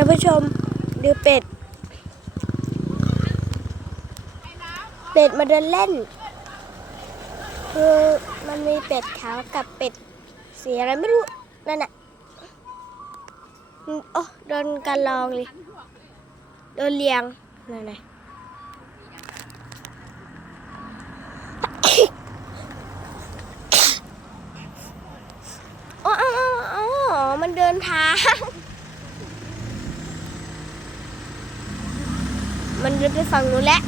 ท่านผู้ชมดูเป็ด เป็ดมาเดินเล่น คือมันมีเป็ดขาวกับเป็ดสีอะไรไม่รู้นั่นน่ะอืมโอ้โดนกันลองเลยโดนเลียงนั่นน่ะอ๋ออ๋ออ๋ออ๋อมันเดินทาง มันเดินไปฝั่งนู้นแล้ว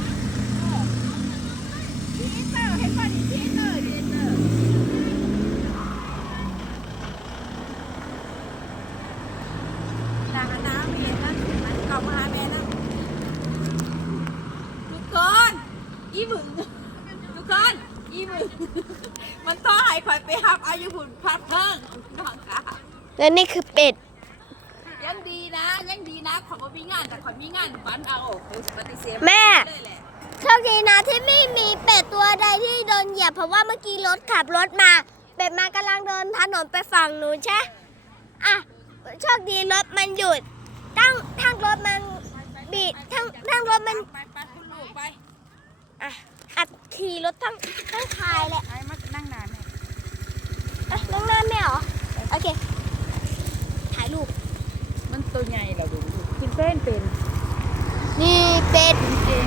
นางน้ำเมียนั่นมันเก่ามาหาแม่นะทุกคนอีบึงทุกคนอีบึงมันต้องให้ข่อยไปหับอายุหุ่นพัดเพิ่งน้องค่ะและนี่คือเป็ด ยังดีนะยังดีนะขอยบ่มีงานแต่ขอยมีงานฝันเอาคือปฏิเสธแม่ เลยแหละโชคดีนะที่ไม่มีเป็ดตัวใดที่โดนเหยียบเพราะว่าเมื่อกี้รถขับรถมา เป็ดมากำลังเดินถนนไปฝั่งนู้นใช่อะโชคดีรถมันหยุดตั้งทั้งรถมันบีดทั้งทั้งรถมันไปไปคุณลูกไปอะอัดขี่รถทั้งทั้งคายแหละไอ้มานั่งนานแม่อะนั่งหน้าแม่เหรอโอเคถ่ายรูป มันตัวใหญ่เหราดู กินเป็นเป็น นี่เป็ดเอง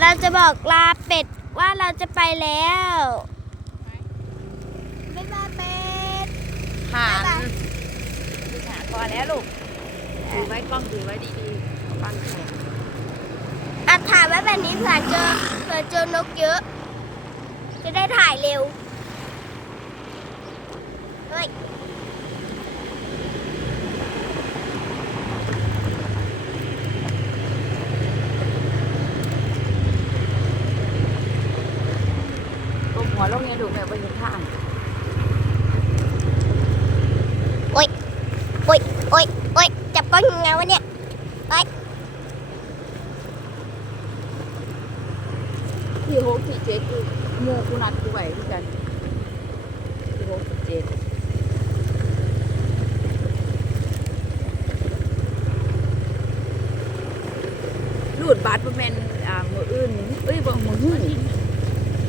เราจะบอกลาเป็ดว่าเราจะไปแล้วบ๊ายบายเป็ด หาบ๊ายบายหาพอแล้วลูกถือไว้กล้องถือไว้ดีๆเอาฟังแขนอัดถ่ายไว้แบบนี้เผื่อเจอเผื่อเจอนกเยอะ จะได้ถ่ายเร็ว เฮ้ย วลงเนี่ยดูแม่ไปเห็นทางโอ๊ยโอ๊ยโอ๊ยโอ๊ยจับก้อนยังไงวะเนี่ยโอ๊ยที่โฮกที่เจ๊กูโมกูนัดกูไว้ด้วยกันที่โฮกที่เจ๊รูดบัตรบ่แม่นอ่ามืออื่นเอ้ยบ่มือหื้อ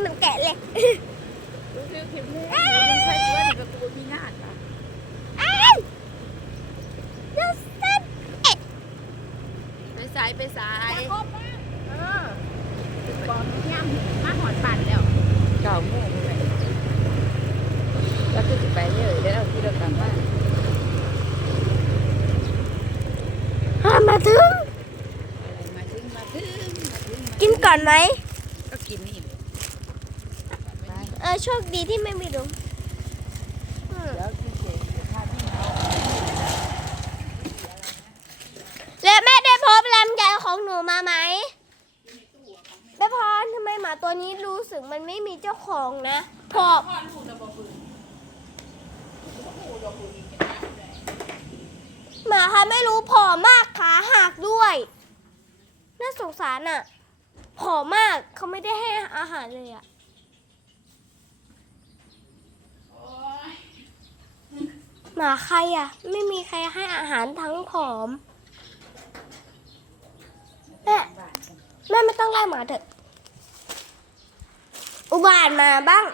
เหมือนแกะเลยกูคือเข็มแห้งมึงใช่กูว่านี่ก็กูมีงานป่ะเอ้ย just stop it ไปสายไปสายเออก่อนย่ำมาหอดปั่นแล้วเก้าโมงเลยแล้วก็จะไปเลยแล้วเอาที่เรากลับบ้านอะมาถึงมาถึง มาถึง มาถึง กินก่อนไหม ก็กินนี่ เออโชคดีที่ไม่มีลมแล้วกินเสร็จจะแม่ได้พบลำไยของหนูมาไหมแม่พรทำไมหมาตัวนี้รู้สึกมันไม่มีเจ้าของนะผอมหมาค่ะไม่รู้ผอมมากขาหักด้วย น่าสงสารอะผอมมากเขาไม่ได้ให้อาหารเลยอะ หมาใครอะ ไม่มีใครให้อาหารทั้งผอมแม่แม่ไม่ต้องไล่หมาเถอะ อุบาทมาบ้าง